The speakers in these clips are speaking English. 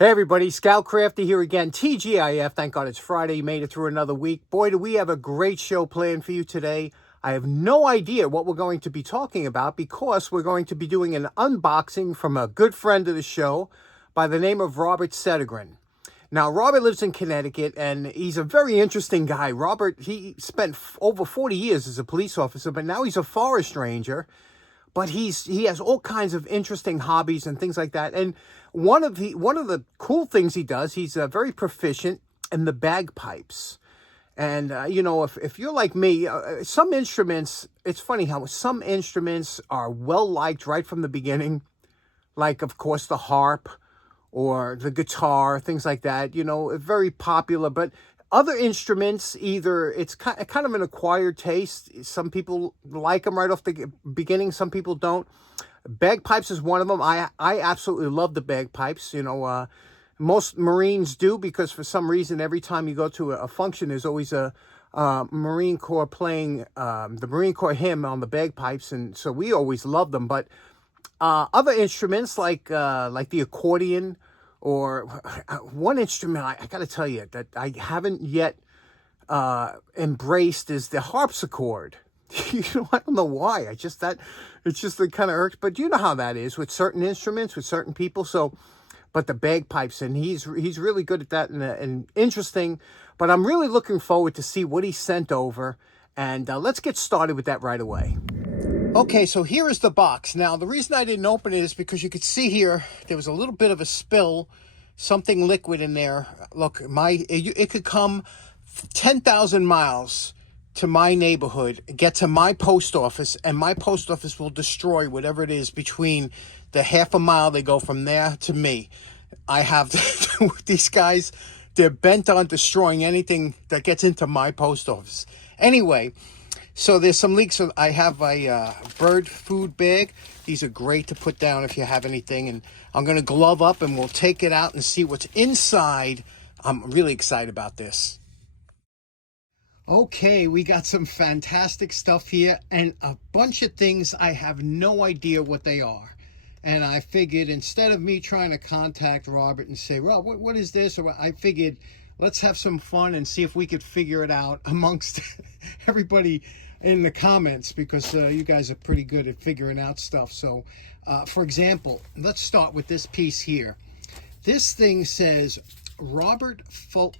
Hey everybody, Scout Crafty here again, TGIF. Thank God it's Friday. You made it through another week. Boy, do we have a great show planned for you today. I have no idea what we're going to be talking about because we're going to be doing an unboxing from a good friend of the show by the name of Robert Cedergren. Now, Robert lives in Connecticut, and he's a very interesting guy. Robert, he spent over 40 years as a police officer, but now he's a forest ranger. But he has all kinds of interesting hobbies and things like that. And one of the cool things he does, he's very proficient in the bagpipes. And you know, if you're like me, some instruments, it's funny how some instruments are well liked right from the beginning, like of course the harp or the guitar, things like that. You know, very popular. But other instruments, either it's kind of an acquired taste. Some people like them right off the beginning. Some people don't. Bagpipes is one of them. I absolutely love the bagpipes. You know, most Marines do, because for some reason, every time you go to a function, there's always a Marine Corps playing the Marine Corps hymn on the bagpipes. And so we always love them. But other instruments like the accordion, or one instrument I got to tell you that I haven't yet embraced is the harpsichord. You know, I don't know why. It just kind of irks. But you know how that is with certain instruments, with certain people. So, but the bagpipes, and he's really good at that and interesting. But I'm really looking forward to see what he sent over. And let's get started with that right away. Okay, so here is the box. Now, the reason I didn't open it is because you could see here, there was a little bit of a spill, something liquid in there. Look, it could come 10,000 miles to my neighborhood, get to my post office, and my post office will destroy whatever it is between the half a mile they go from there to me. I have these guys, they're bent on destroying anything that gets into my post office. Anyway, so there's some leaks. I have a bird food bag. These are great to put down if you have anything. And I'm going to glove up and we'll take it out and see what's inside. I'm really excited about this. Okay, we got some fantastic stuff here and a bunch of things I have no idea what they are. And I figured instead of me trying to contact Robert and say, Rob, what is this? Or I figured let's have some fun and see if we could figure it out amongst everybody in the comments, because you guys are pretty good at figuring out stuff. So, for example, let's start with this piece here. This thing says Robert Fulton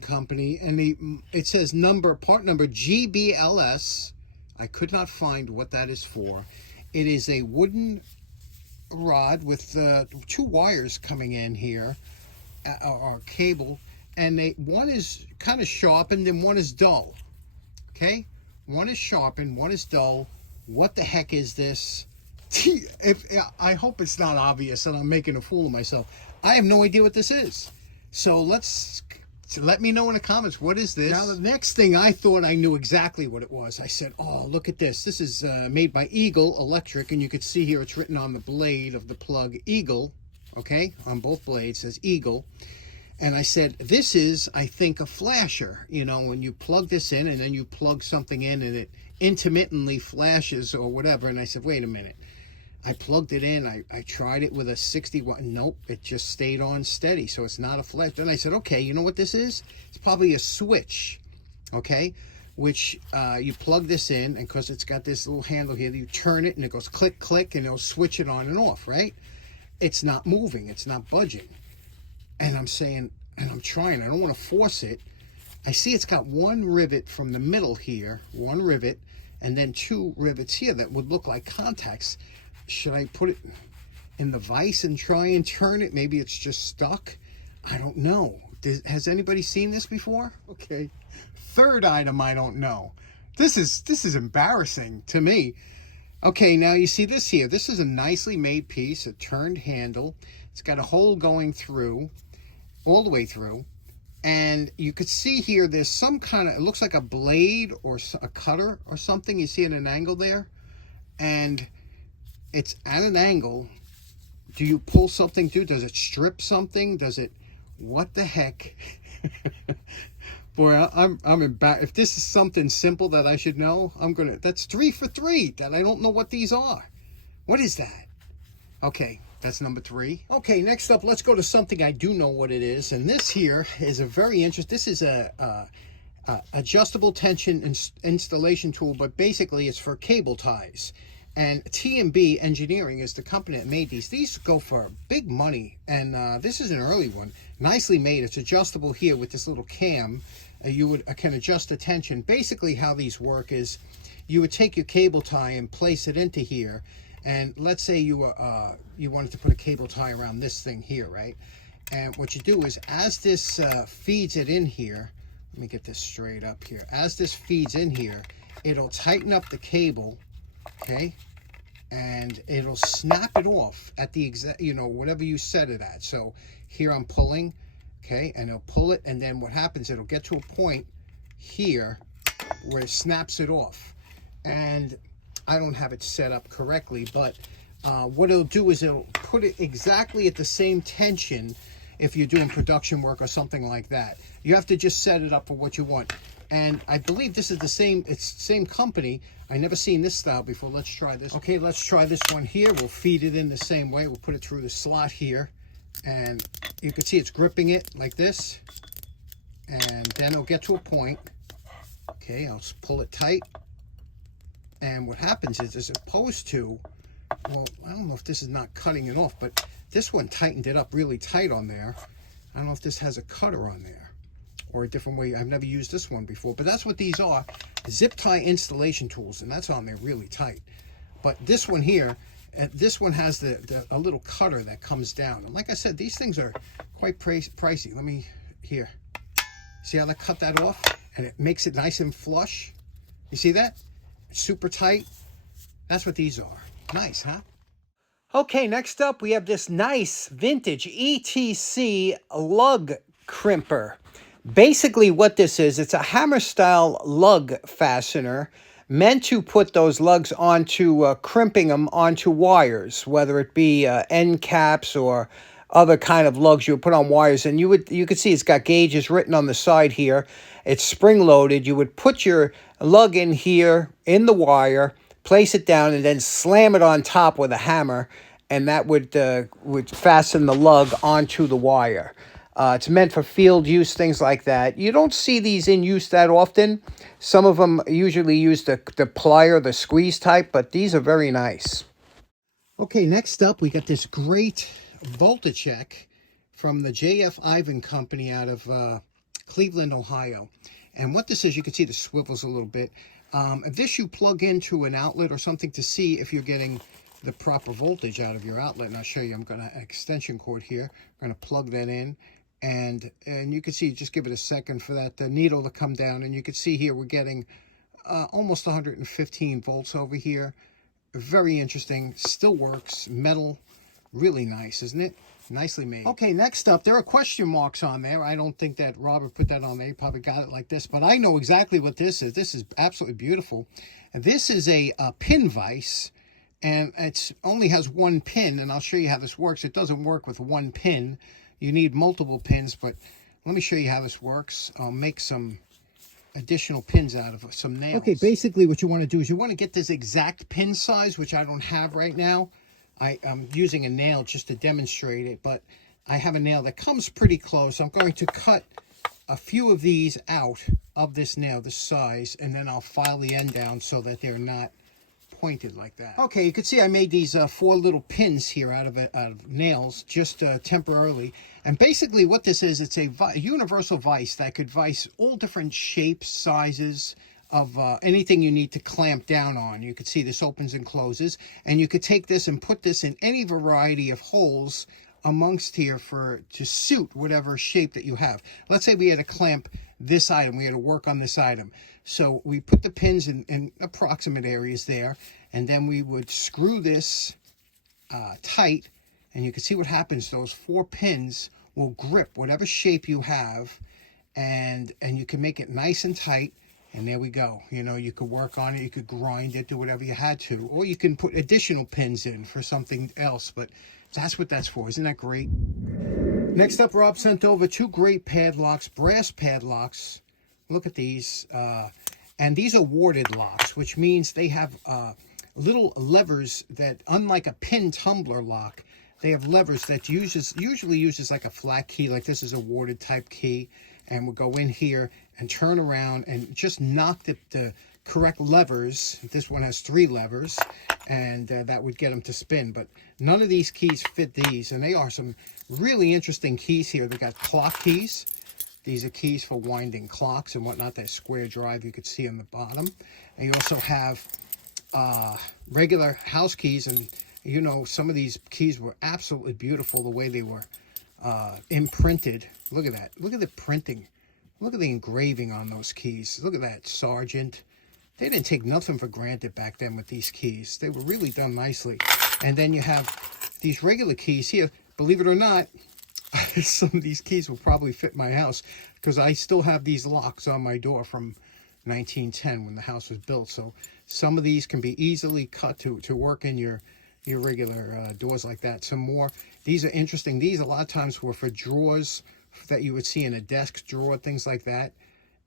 Company, and it says part number GBLS. I could not find what that is for. It is a wooden rod with two wires coming in here, or cable, and one is kind of sharpened and one is dull. Okay, one is sharpened, one is dull. What the heck is this? I hope it's not obvious and I'm making a fool of myself. I have no idea what this is. So let me know in the comments, what is this? Now, the next thing, I thought I knew exactly what it was. I said, oh, look at this. This is made by Eagle Electric, and you can see here it's written on the blade of the plug, Eagle. Okay, on both blades says Eagle. And I said, this is, I think, a flasher. You know, when you plug this in and then you plug something in and it intermittently flashes or whatever. And I said, wait a minute. I plugged it in. I tried it with a 60 watt. Nope, it just stayed on steady. So it's not a flash. Then I said, okay, you know what this is? It's probably a switch, okay? Which you plug this in, and because it's got this little handle here, you turn it and it goes click, click, and it'll switch it on and off, right? It's not moving. It's not budging. And I'm saying, and I'm trying, I don't want to force it. I see it's got one rivet from the middle here, one rivet, and then two rivets here that would look like contacts. Should I put it in the vise and try and turn it? Maybe it's just stuck. I don't know. Has anybody seen this before? Okay. Third item, I don't know. This is embarrassing to me. Okay, now you see this here. This is a nicely made piece, a turned handle. It's got a hole going through, all the way through. And you could see here, there's some kind of, it looks like a blade or a cutter or something. You see it at an angle there. And it's at an angle. Do you pull something through? Does it strip something? Does it, what the heck? Boy, I'm embarrassed. If this is something simple that I should know, that's 3 for 3 that I don't know what these are. What is that? Okay, That's number 3. Okay, next up, let's go to something I do know what it is. And this here is a very interesting, this is a adjustable tension installation tool, but basically it's for cable ties. And T&B Engineering is the company that made these. These go for big money, and this is an early one. Nicely made. It's adjustable here with this little cam. You can adjust the tension. Basically how these work is you would take your cable tie and place it into here. And let's say you wanted to put a cable tie around this thing here, right? And what you do is as this feeds it in here, let me get this straight up here. As this feeds in here, it'll tighten up the cable, okay? And it'll snap it off at the exact, whatever you set it at. So here I'm pulling, okay, and it'll pull it, and then what happens, it'll get to a point here where it snaps it off. And I don't have it set up correctly, but what it'll do is it'll put it exactly at the same tension if you're doing production work or something like that. You have to just set it up for what you want. And I believe this is it's the same company. I never seen this style before. Let's try this. Okay, let's try this one here. We'll feed it in the same way. We'll put it through the slot here. And you can see it's gripping it like this. And then it'll get to a point. Okay, I'll pull it tight. And what happens is, as opposed to, well, I don't know if this is not cutting it off, but this one tightened it up really tight on there. I don't know if this has a cutter on there or a different way. I've never used this one before, but that's what these are. Zip tie installation tools, and that's on there really tight. But this one here, this one has a little cutter that comes down. And like I said, these things are quite pricey. Let me, here. See how they cut that off? And it makes it nice and flush. You see that? It's super tight. That's what these are. Nice, huh? Okay, next up we have this nice vintage ETC lug crimper. Basically what this is, it's a hammer style lug fastener meant to put those lugs onto, crimping them onto wires, whether it be end caps or other kind of lugs you would put on wires. And you could see it's got gauges written on the side here. It's spring loaded. You would put your lug in here in the wire, place it down, and then slam it on top with a hammer, and that would fasten the lug onto the wire. It's meant for field use, things like that. You don't see these in use that often. Some of them usually use the plier, the squeeze type, but these are very nice. Okay, next up we got this great Volta-Check from the J.F. Ivan Company out of Cleveland, Ohio. And what this is, you can see the swivels a little bit. This you plug into an outlet or something to see if you're getting the proper voltage out of your outlet. And I'll show you, I'm going to an extension cord here. I'm going to plug that in. And you can see, just give it a second for that the needle to come down. And you can see here we're getting almost 115 volts over here. Very interesting. Still works. Metal. Really nice, isn't it? Nicely made. Okay, next up, there are question marks on there. I don't think that Robert put that on there. He probably got it like this, but I know exactly what this is. This is absolutely beautiful. And this is a pin vise, and it only has one pin, and I'll show you how this works. It doesn't work with one pin. You need multiple pins, but let me show you how this works. I'll make some additional pins out of some nails. Okay, basically what you want to do is you want to get this exact pin size, which I don't have right now. I'm using a nail just to demonstrate it, but I have a nail that comes pretty close. I'm going to cut a few of these out of this nail, this size, and then I'll file the end down so that they're not pointed like that. Okay, you can see I made these 4 little pins here out of nails just temporarily. And basically what this is, it's a universal vise that could vise all different shapes, sizes, of anything you need to clamp down on. You could see this opens and closes, and you could take this and put this in any variety of holes amongst here to suit whatever shape that you have. Let's say we had to clamp this item, we had to work on this item. So we put the pins in approximate areas there, and then we would screw this tight, and you can see what happens. Those 4 pins will grip whatever shape you have, and you can make it nice and tight. And there we go. You know, you could work on it, you could grind it, do whatever you had to. Or you can put additional pins in for something else. But that's what that's for. Isn't that great? Next up, Rob sent over 2 great padlocks, brass padlocks. Look at these. And these are warded locks, which means they have little levers that, unlike a pin tumbler lock, they have levers that usually uses like a flat key, like this is a warded type key, and we'll go in here and turn around and just knock the correct levers. This one has 3 levers, and that would get them to spin, but none of these keys fit these, and they are some really interesting keys here. They got clock keys. These are keys for winding clocks and whatnot. That square drive you could see on the bottom. And you also have regular house keys, and you know, some of these keys were absolutely beautiful the way they were imprinted. Look at that. Look at the printing. Look at the engraving on those keys. Look at that, Sergeant. They didn't take nothing for granted back then with these keys. They were really done nicely. And then you have these regular keys here. Believe it or not, some of these keys will probably fit my house, because I still have these locks on my door from 1910 when the house was built. So some of these can be easily cut to work in your regular doors like that. Some more. These are interesting. These a lot of times were for drawers that you would see in a desk drawer, things like that.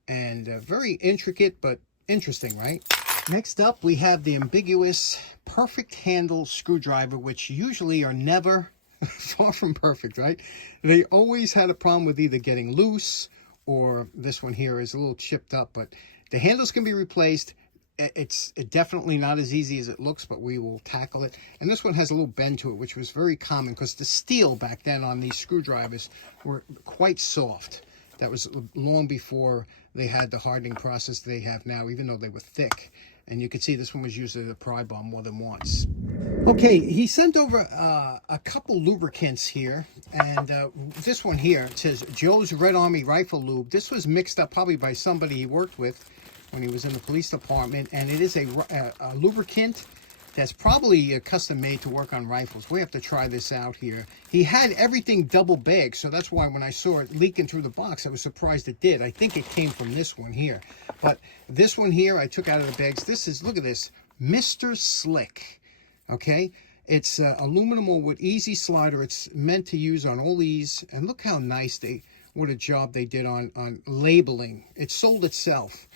And very intricate, but interesting, right? Next up, we have the ambiguous perfect handle screwdriver, which usually are never far from perfect, right? They always had a problem with either getting loose, or this one here is a little chipped up, but the handles can be replaced. It's definitely not as easy as it looks, but we will tackle it. And this one has a little bend to it, which was very common because the steel back then on these screwdrivers were quite soft. That was long before they had the hardening process they have now, even though they were thick. And you can see this one was used as a pry bar more than once. Okay, he sent over a couple lubricants here, and this one here, it says Joe's Red Army Rifle Lube. This was mixed up probably by somebody he worked with when he was in the police department, and it is a lubricant that's probably custom made to work on rifles. We have to try this out here. He had everything double bagged, so that's why when I saw it leaking through the box, I was surprised it did. I think it came from this one here, but this one here I took out of the bags. This is, look at this, Mr. Slick. Okay, it's aluminum with easy slider. It's meant to use on all these, and look how nice what a job they did on labeling. It sold itself,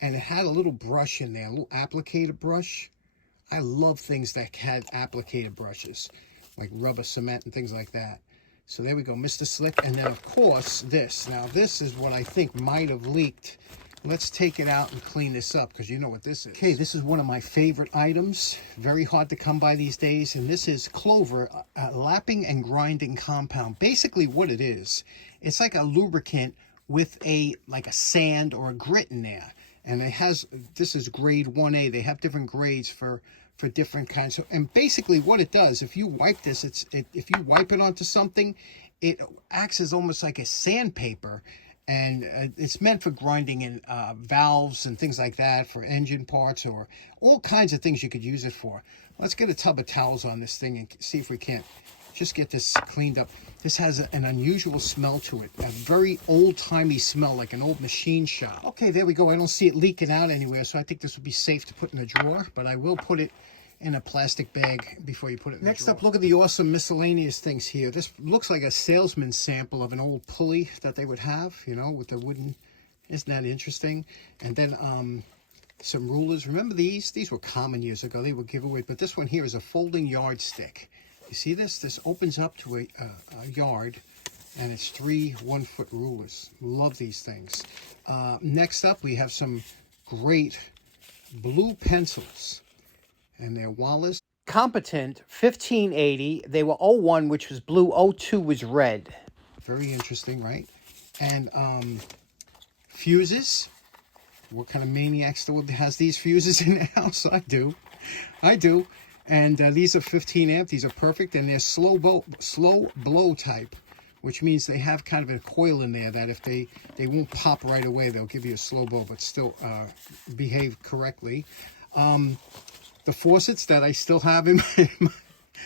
and it had a little brush in there, a little applicator brush. I love things that had applicator brushes, like rubber cement and things like that. So there we go, Mr. Slick. And then of course this. Now this is what I think might have leaked. Let's take it out and clean this up, because you know what this is. Okay, this is one of my favorite items. Very hard to come by these days. And this is Clover, lapping and grinding compound. Basically what it is, it's like a lubricant with like a sand or a grit in there. And it has, this is grade 1A. They have different grades for different kinds. So, and basically what it does, if you wipe this, if you wipe it onto something, it acts as almost like a sandpaper. And it's meant for grinding in valves and things like that, for engine parts or all kinds of things you could use it for. Let's get a tub of towels on this thing and see if we can't just get this cleaned up. This has an unusual smell to it, a very old-timey smell, like an old machine shop. Okay, there we go. I don't see it leaking out anywhere, so I think this would be safe to put in a drawer, but I will put it in a plastic bag before you put it in the drawer. Next up, look at the awesome miscellaneous things here. This looks like a salesman's sample of an old pulley that they would have, you know, with the wooden. Isn't that interesting? And then some rulers. Remember these? These were common years ago. They were giveaway, but this one here is a folding yardstick. You see this? This opens up to a yard, and it's 3 1-foot rulers. Love these things. Next up, we have some great blue pencils, and they're Wallace Competent 1580. They were 01, which was blue. 02 was red. Very interesting, right? And fuses. What kind of maniac still has these fuses in their house? I do. And these are 15 amp. These are perfect, and they're slow blow type, which means they have kind of a coil in there that if they won't pop right away, they'll give you a slow blow, but still behave correctly. The faucets that I still have in my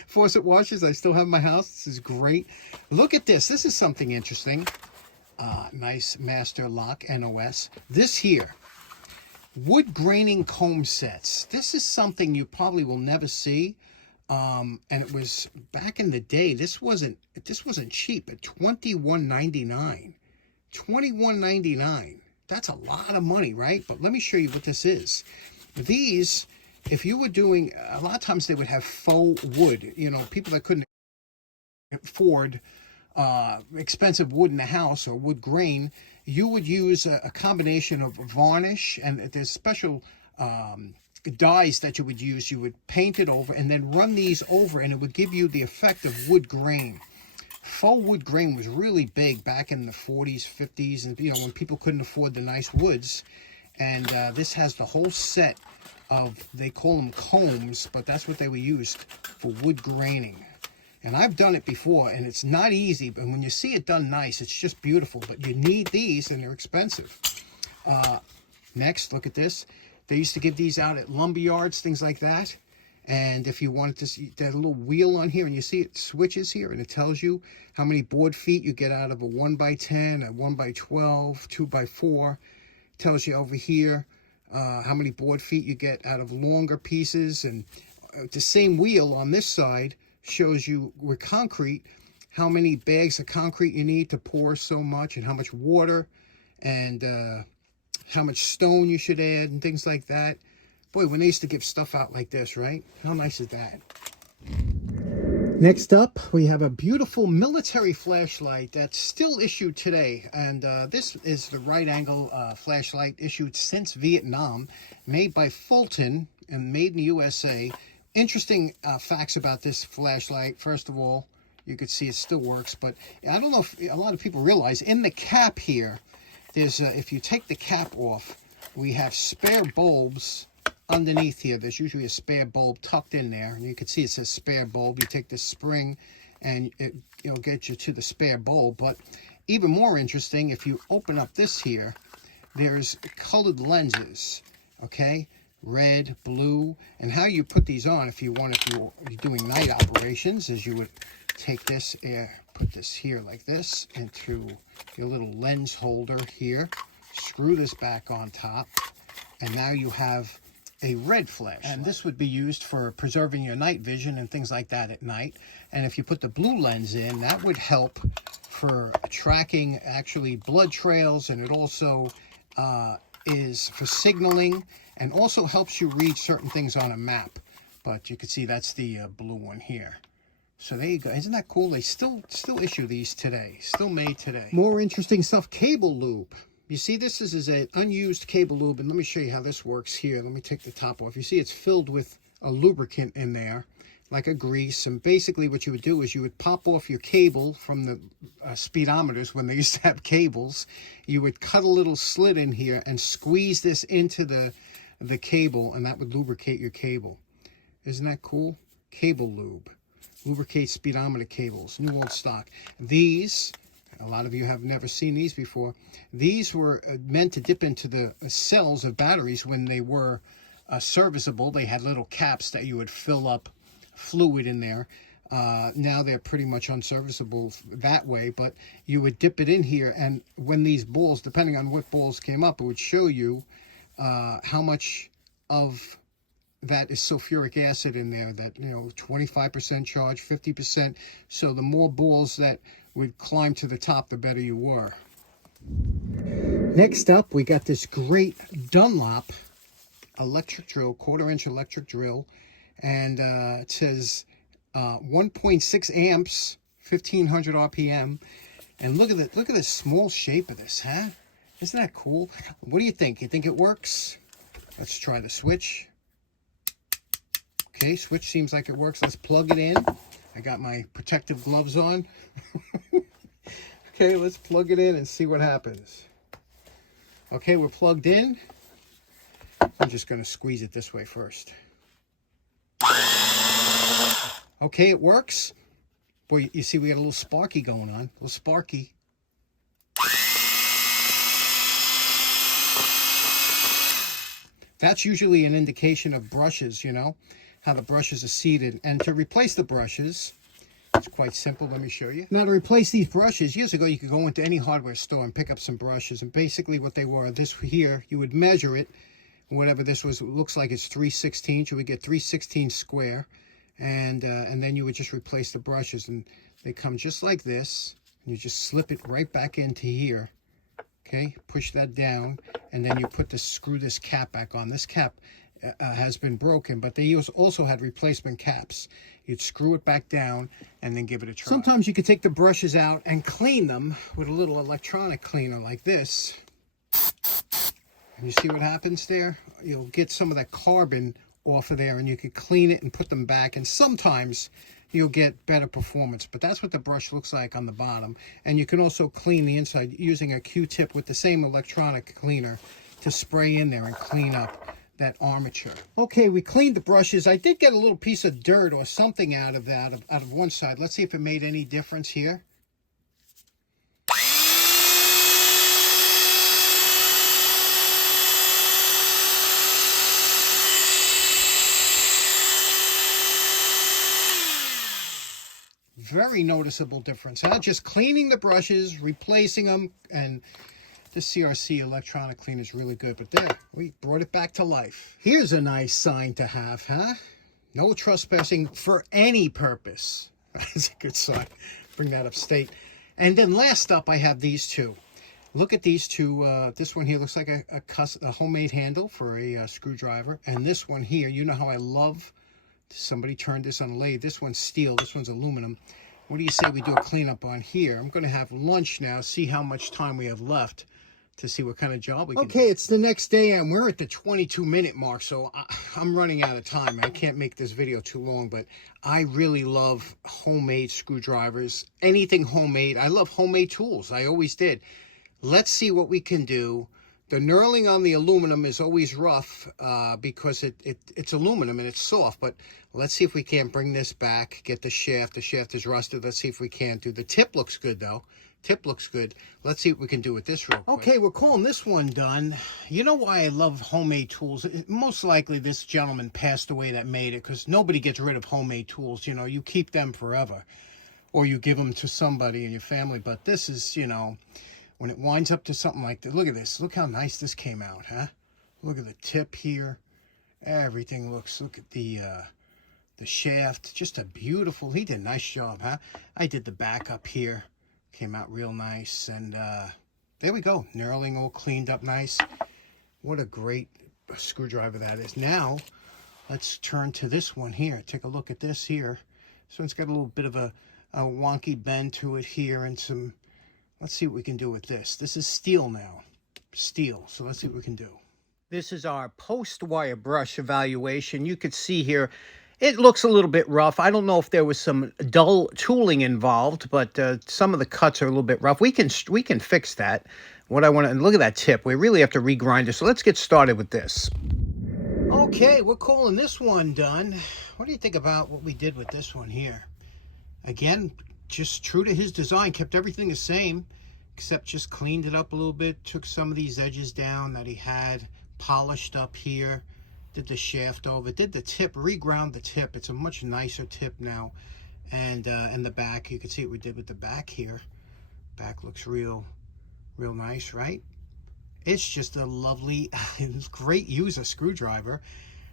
faucet washers, I still have in my house. This is great. Look at this. This is something interesting. Nice master lock NOS. This here. Wood graining comb sets. This is something you probably will never see, and it was back in the day. This wasn't cheap at $21.99. $21.99. That's a lot of money, right? But let me show you what this is. These, if you were doing, a lot of times they would have faux wood. You know, people that couldn't afford expensive wood in the house or wood grain, you would use a combination of varnish, and there's special dyes that you would use. You would paint it over and then run these over, and it would give you the effect of wood grain. Faux wood grain was really big back in the 40s, 50s, and when people couldn't afford the nice woods. And this has the whole set of, they call them combs, but that's what they were used for wood graining. And I've done it before, and it's not easy, but when you see it done nice, it's just beautiful. But you need these, and they're expensive. Next, look at this. They used to give these out at lumber yards, things like that. And if you wanted to see that little wheel on here, and you see it switches here, and it tells you how many board feet you get out of a 1x10, a 1x12, 2x4. It tells you over here how many board feet you get out of longer pieces. And the same wheel on this side shows you with concrete how many bags of concrete you need to pour so much, and how much water, and how much stone you should add, and things like that. Boy, when they used to give stuff out like this, right? How nice is that? Next up, we have a beautiful military flashlight that's still issued today. And this is the right angle flashlight issued since Vietnam, made by Fulton and made in the USA. Interesting facts about this flashlight. First of all, you could see it still works, but I don't know if a lot of people realize in the cap here, there's if you take the cap off, we have spare bulbs underneath here. There's usually a spare bulb tucked in there, and you can see it says spare bulb. You take this spring and it'll get you to the spare bulb. But even more interesting, if you open up this here, there's colored lenses, okay? Red, blue, and how you put these on, if you wanted to, you're doing night operations, is you would take this, put this here like this, and through your little lens holder here, screw this back on top, and now you have a red flashlight. And this would be used for preserving your night vision and things like that at night. And if you put the blue lens in, that would help for tracking actually blood trails, and it also is for signaling, and also helps you read certain things on a map. But you can see that's the blue one here. So there you go. Isn't that cool? They still issue these today. Still made today. More interesting stuff. Cable lube. You see, this is an unused cable lube, and let me show you how this works here. Let me take the top off. You see it's filled with a lubricant in there, like a grease. And basically what you would do is you would pop off your cable from the speedometers when they used to have cables. You would cut a little slit in here and squeeze this into the cable, and that would lubricate your cable. Isn't that cool? Cable lube. Lubricate speedometer cables. New old stock. These, a lot of you have never seen these before. These were meant to dip into the cells of batteries when they were serviceable. They had little caps that you would fill up fluid in there. Now they're pretty much unserviceable that way, but you would dip it in here, and when these balls, depending on what balls came up, it would show you how much of that is sulfuric acid in there, that, 25% charge, 50%. So the more balls that would climb to the top, the better you were. Next up, we got this great Dunlop electric drill, 1/4-inch electric drill, and it says 1.6 amps, 1500 RPM. And look at the small shape of this, huh? Isn't that cool? What do you think? You think it works? Let's try the switch. Okay, switch seems like it works. Let's plug it in. I got my protective gloves on. Okay, let's plug it in and see what happens. Okay, we're plugged in. I'm just going to squeeze it this way first. Okay, it works. Boy, you see we got a little sparky going on. A little sparky. That's usually an indication of brushes, how the brushes are seated. And to replace the brushes, it's quite simple. Let me show you. Now, to replace these brushes, years ago, you could go into any hardware store and pick up some brushes. And basically what they were, this here, you would measure it. Whatever this was, it looks like it's 3/16. You would get 3/16 square. And then you would just replace the brushes. And they come just like this. And you just slip it right back into here. Okay, push that down, and then you screw this cap back on. This cap has been broken, but they also had replacement caps. You'd screw it back down and then give it a try. Sometimes you could take the brushes out and clean them with a little electronic cleaner like this. And you see what happens there? You'll get some of that carbon off of there, and you can clean it and put them back, and sometimes you'll get better performance. But that's what the brush looks like on the bottom. And you can also clean the inside using a Q-tip with the same electronic cleaner to spray in there and clean up that armature. Okay, we cleaned the brushes. I did get a little piece of dirt or something out of that, out of one side. Let's see if it made any difference here. Very noticeable difference. Just cleaning the brushes, replacing them, and the CRC electronic cleaner is really good. But there, we brought it back to life. Here's a nice sign to have, huh? No trespassing for any purpose. That's a good sign. Bring that upstate. And then last up, I have these two. Look at these two. This one here looks like a homemade handle for a screwdriver. And this one here, you know how I love, somebody turned this on a lathe. This one's steel, this one's aluminum. What do you say we do a cleanup on here? I'm going to have lunch now, see how much time we have left to see what kind of job we can do. Okay, it's the next day, and we're at the 22-minute mark, so I'm running out of time. I can't make this video too long, but I really love homemade screwdrivers. Anything homemade. I love homemade tools. I always did. Let's see what we can do. The knurling on the aluminum is always rough because it's aluminum and it's soft, but let's see if we can't bring this back, get the shaft. The shaft is rusted. Let's see if we can't do. The tip looks good, though. Tip looks good. Let's see what we can do with this real quick. Okay, we're calling this one done. You know why I love homemade tools? Most likely this gentleman passed away that made it, because nobody gets rid of homemade tools. You know, you keep them forever, or you give them to somebody in your family. But this is, you know, when it winds up to something like this. Look at this. Look how nice this came out, huh? Look at the tip here. Everything looks, look at the shaft. Just a beautiful, he did a nice job, huh? I did the back up here. Came out real nice. And there we go. Knurling all cleaned up nice. What a great screwdriver that is. Now, let's turn to this one here. Take a look at this here. This one's got a little bit of a wonky bend to it here, and some, let's see what we can do with this. This is steel now. Steel. So let's see what we can do. This is our post-wire brush evaluation. You could see here, it looks a little bit rough. I don't know if there was some dull tooling involved, but some of the cuts are a little bit rough. We can fix that. What I want to, and look at that tip. We really have to regrind it. So let's get started with this. Okay, we're calling this one done. What do you think about what we did with this one here? Again, just true to his design, kept everything the same, except just cleaned it up a little bit, took some of these edges down that he had, polished up here, did the shaft over, did the tip, reground the tip. It's a much nicer tip now. And the back, you can see what we did with the back here. Back looks real nice, right? It's just a lovely, great user screwdriver.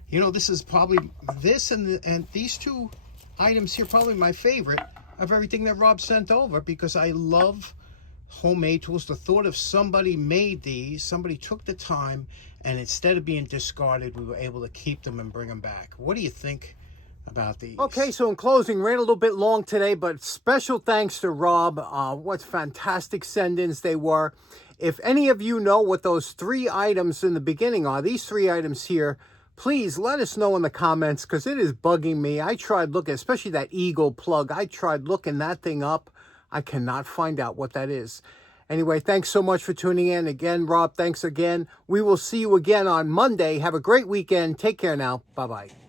You know, this is probably, this and these two items here, probably my favorite of everything that Rob sent over, because I love homemade tools. The thought of somebody made these, somebody took the time, and instead of being discarded, we were able to keep them and bring them back. What do you think about these? Okay, so in closing, ran a little bit long today, but special thanks to Rob. What fantastic send-ins they were. If any of you know what those three items in the beginning are, these three items here, please let us know in the comments, because it is bugging me. I tried looking, especially that Eagle plug. I tried looking that thing up. I cannot find out what that is. Anyway, thanks so much for tuning in. Again, Rob, thanks again. We will see you again on Monday. Have a great weekend. Take care now. Bye-bye.